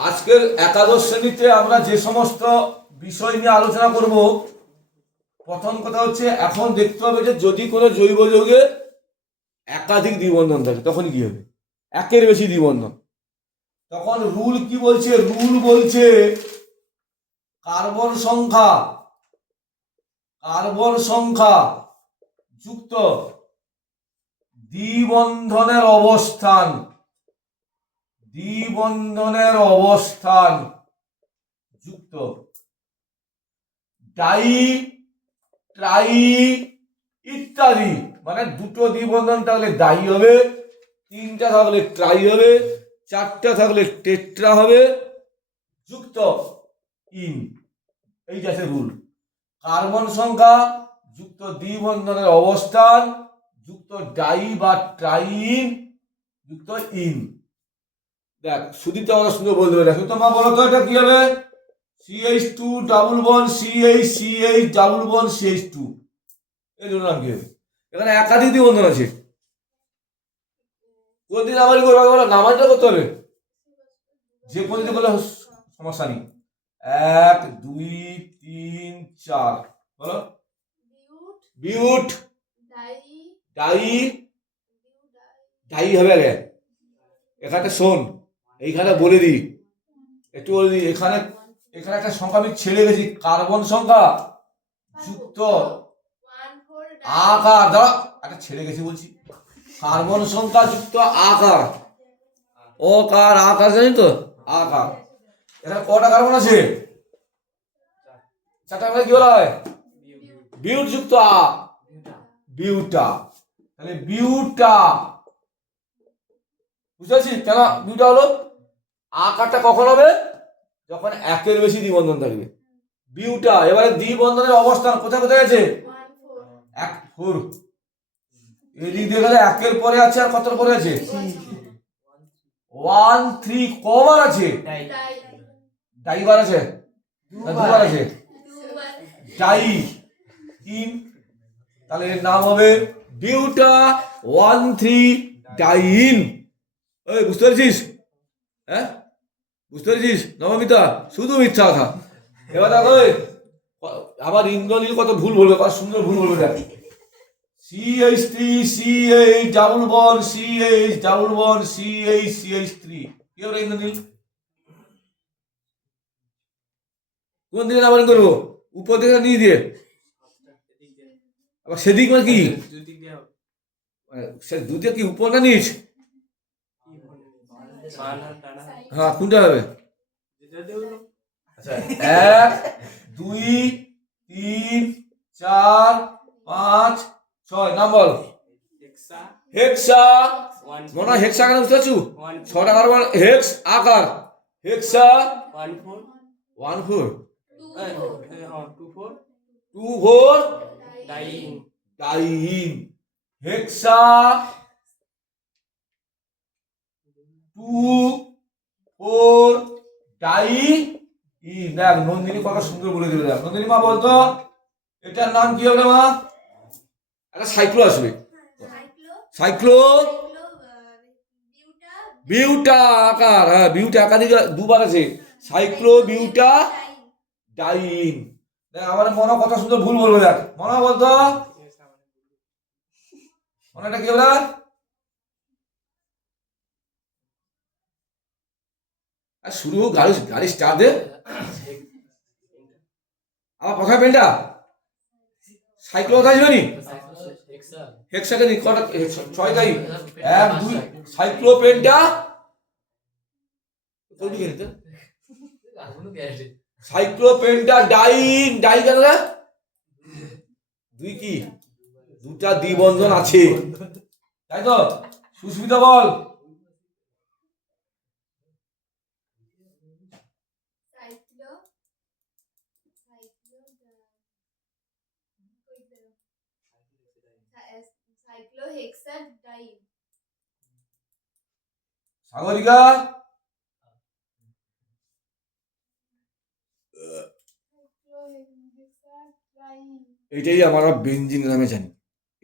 আজকের একাদশ শ্রেণীতে আমরা যে সমস্ত বিষয় নিয়ে আলোচনা করব, প্রথম কথা হচ্ছে এখন দেখতে হবে যে যদি কোনো জৈব যৌগে একাধিক দ্বিবন্ধন থাকে, তখন কি হবে? একের বেশি দ্বিবন্ধন। তখন রুল কি বলছে? রুল বলছে কার্বন সংখ্যা কার্বন সংখ্যা যুক্ত দ্বিবন্ধনের অবস্থান। দ্বিবন্ধনের অবস্থান যুক্ত। ডাই, ট্রাই ইত্যাদি। মানে দুটো দ্বিবন্ধন থাকলে ডাই হবে, তিনটা থাকলে ট্রাই হবে, চারটা থাকলে টেট্রা হবে, যুক্ত ইন। এই যাচ্ছে রুল। কার্বন সংখ্যা যুক্ত দ্বিবন্ধনের অবস্থান, যুক্ত ডাই বা ট্রাইন যুক্ত ইন। দেখ সুদীপ্তা আমরা সুন্দর বলতে পারি। দেখো তোমার বলো তো এটা কি হবে? CH two double bond CH CH double bond CH two এই দুটো নাম কি হবে? এখানে একাধিক দ্বিবন্ধন আছে। কোন দিন আমার করবে বলো? নামাজটা করতে হবে। যে কোনো দিন করলে সমস্যা নেই। এক দুই তিন চার। বলো। But but. Di. Di. But di. Di হবে আগে। এখানে শোন। এইখানে বলে দিই, একটু বলে দিই, এখানে এখানে একটা সংখ্যা আমি ছেড়ে গেছি কার্বন সংখ্যা, যুক্ত, আকার, দাঁড়া, একটা ছেড়ে গেছি বলছি, কার্বন সংখ্যা যুক্ত আকার ও কার আকার জানি তো, আকার, এখানে কটা কার্বন আছে? চারটা মানে কি বলা হয়? বিউট যুক্ত আ, বিউটা, তাহলে বিউটা, বুঝতে পারছিস? কেন বিউটা হলো? আকারটা কখন হবে? যখন একের বেশি দ্বিবন্ধন থাকবে। বিউটা, এবারে দ্বিবন্ধনের অবস্থান কোথায় কোথায় আছে? এক ফোর এদিক দিয়ে গেলে একের পরে আছে আর কত পরে আছে? ওয়ান থ্রি কবার আছে। ডাই ডাইবার আছে? দুবার আছে? ডাই। তিন। তাহলে এর নাম হবে বিউটা, ওয়ান থ্রি ডাইন। ওই বুঝতে পেরেছিস? হ্যাঁ? বুঝতে পেরেছিস? নবমিতা, শুধু মিথ্যা কথা। এবার দেখো আবার ইন্দ্রনীল কত ভুল বলবে, কত সুন্দর ভুল বলবে দেখ। C H three C H double bond C H double bond C H C H three কি হবে ইন্দ্রনীল? কোন দিকে আবার করব? উপর দিকে নিয়ে দিয়ে? আবার সেদিক মানে কি? মানে সে দুধে কি উপর না নিচ? হ্যাঁ কোনটা হবে? আচ্ছা এক, দুই, তিন, চার, পাঁচ, ছয়, নাম বল। হেক্সা। মনে হয় হেক্সা কেন বুঝতে পারছু ছটা কার্বন হেক্স, আকার। Hexa. One four. Two four. Diene. Hexa. Two four di ই, দেখ, নন্দিনী কত সুন্দর বলে দিল, দেখ। নন্দিনী মা বলতো, এটার নাম কি হবে মা? একটা সাইক্লো আসবে। সাইক্লো? বিউটা আকার হ্যাঁ বিউটা একাধিক দুবার আছে। Cyclo, buta, diene. দেখ, আমার মনে কত সুন্দর ভুল বলবে, দেখ। মনে বলতো মনেটা কি বলে আর শুরু গাড়ি গাড়ি স্টার্ট দে। আমার কথা পেনটা। সাইক্লো কোথায় ছিল নি হেক্সাকে নি, কটা ছয় তাই এক, দুই সাইক্লো পেনটা। কোনদিকে নিতে সাইক্লোপেন্টা ডাইন ডাই কেন রে? দুই কি? দুটা দ্বিবন্ধন আছে। তাই তো? সুস্মিতা বল। Cyclo cyclo hexa Sagarika cyclo এটাই আমরা বেঞ্জিন নামে জানি।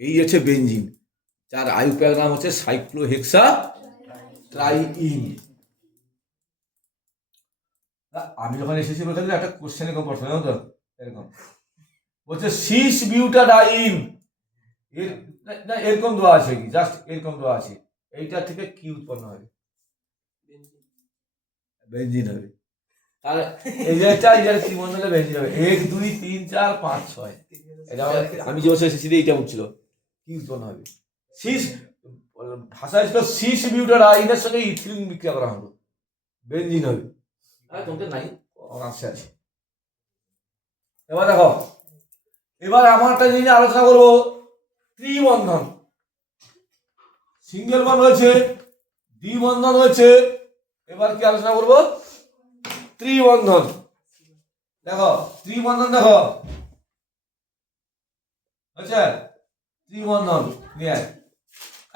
এই হচ্ছে বেঞ্জিন যার আয়ুপ্যাক নাম হচ্ছে সাইক্লোহেক্সা ট্রাইইন আমি যখন এসেছি বলতে একটা কোশ্চেন এরকম পড়তে জানো তো? এরকম। বলছে সিস বিউটাডাইন এর না- না এরকম দেওয়া আছে কি? জাস্ট এরকম দেওয়া আছে। এইটা থেকে কি উৎপন্ন হবে? বেঞ্জিন হবে। তাহলে এই যে এই যে কি মন্ডলে বেঞ্জিন হবে। এক দুই তিন চার পাঁচ ছয়। এটা আমি যে বসে এসেছি এইটা উঠছিল। কি উৎপন্ন হবে? সিস ভাষা ছিল সিস বিউটাডাইনের সঙ্গে ইথিলিন বিক্রিয়া করা হলো। বেঞ্জিন হবে। এবার দেখো, এবার আমার একটা জিনিস আলোচনা করব, ত্রিবন্ধন। সিঙ্গেল বন্ধন রয়েছে দ্বিবন্ধন রয়েছে এবার কি আলোচনা করব? ত্রিবন্ধন। দেখো ত্রিবন্ধন দেখো। হচ্ছে ত্রিবন্ধন, নিয়ে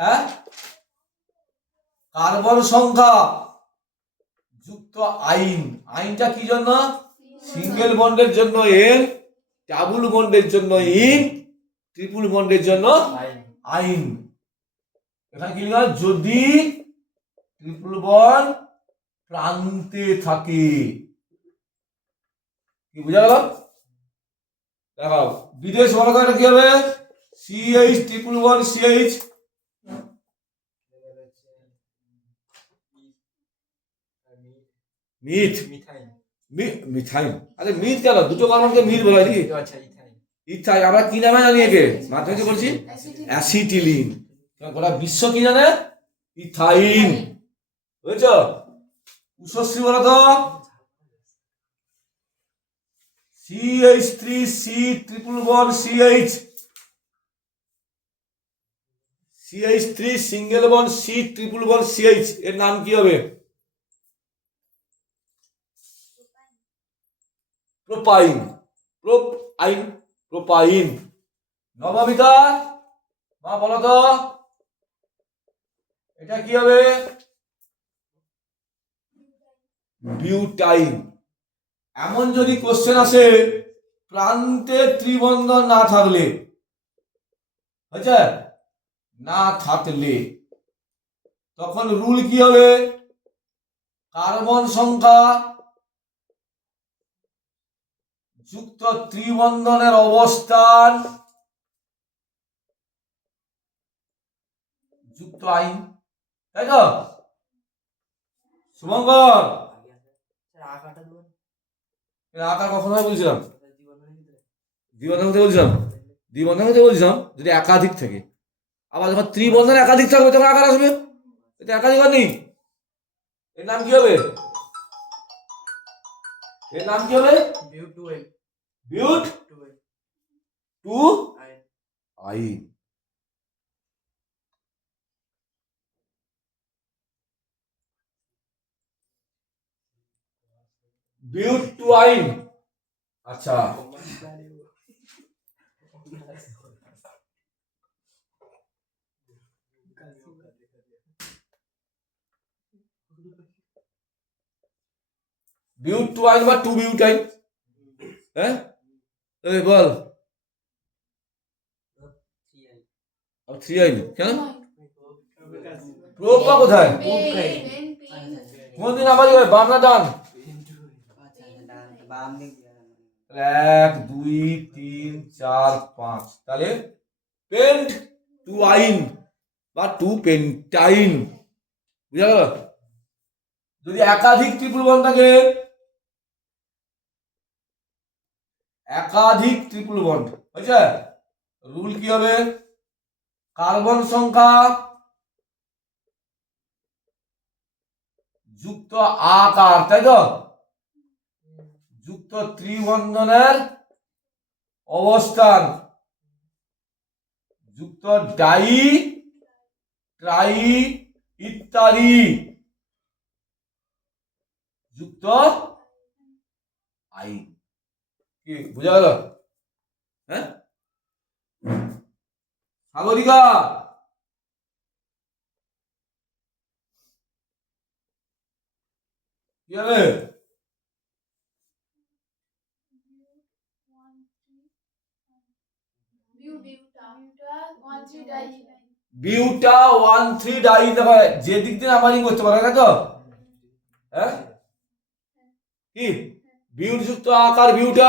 হ্যাঁ? কার্বন সংখ্যা। যুক্ত আইন। আইনটা কি জন্য? সিঙ্গেল বন্ডের জন্য এন ডাবল বন্ডের জন্য ইন ট্রিপল বন্ডের জন্য আইন। এখানে কি লিখা যদি ট্রিপল বন্ড প্রান্তে থাকে। কি বুঝা গেল? দেখো বিদেশ করে কি হবে? CH triple bond CH meth me- methine আরে মিথ কেন? দুটো কার্বনকে মিথ বলা হয় নাকি? ইথাই আমরা কি নামে জানি একে? মাধ্যমিকে বলছি? অ্যাসিটিলিন। গোটা বিশ্ব কি জানে? ইথাইন বুঝেছ? উষশ্রী বলো তো। CH three C triple bond CH CH three single bond C triple bond CH এর নাম কি হবে? Propyne, prop, yne, propyne. Nabamita, মা বলো তো, এটা কি হবে? বিউটাইন। এমন যদি কোশ্চেন আসে, প্রান্তে ত্রিবন্ধন না থাকলে, হয়েছে? না থাকলে। তখন রুল কি হবে? কার্বন সংখ্যা যুক্ত ত্রিবন্ধনের অবস্থান। যুক্ত আইন। তাই তো? শুভঙ্কর! বলছিলাম। দ্বিবন্ধন হতে বলছিলাম। দ্বিবন্ধন হতে বলছিলাম যদি একাধিক থাকে। আবার যখন ত্রিবন্ধন একাধিক থাকবে, তখন আকার আসবে? এটা একাধিক নেই এর নাম কি হবে? এর নাম কি হবে? আইন বিউট টু আইন আচ্ছা বিউট টু আইন বা টু বিউট আইন হ্যাঁ এই বল। থ্রি আইন কেন? প্রোপা কোথায়? কোনদিন আবার বাম না ডান? এক দুই তিন চার পাঁচ। তাহলে পেন্ট টু আইন বা টু পেন্টাইন। বুঝা গেল? যদি একাধিক ট্রিপল বন্ড থাকে একাধিক ট্রিপল বন্ড বুঝছে? রুল কি হবে? কার্বন সংখ্যা যুক্ত আকার, তাই তো? যুক্ত ত্রিবন্ধনের অবস্থান। যুক্ত ডাই, ট্রাই ইত্যাদি। যুক্ত আই। কি, বুঝা গেল? হ্যাঁ? সাগরিকা! কি হবে? বিউটা ওয়ান থ্রি ডাই দেখো যে দিক দিয়ে নাম্বারিং করতে পারে, তাই তো? হ্যাঁ? কি? বিউযুক্ত আকার বিউটা।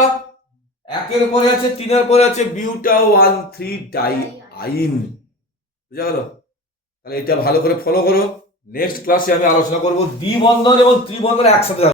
একের পরে আছে, তিনের পরে আছে বিউটা ওয়ান থ্রি ডাই আইন। বুঝা গেল? তাহলে এটা ভালো করে ফলো করো। নেক্সট ক্লাসে আমি আলোচনা করব দ্বিবন্ধন এবং ত্রিবন্ধন একসাথে।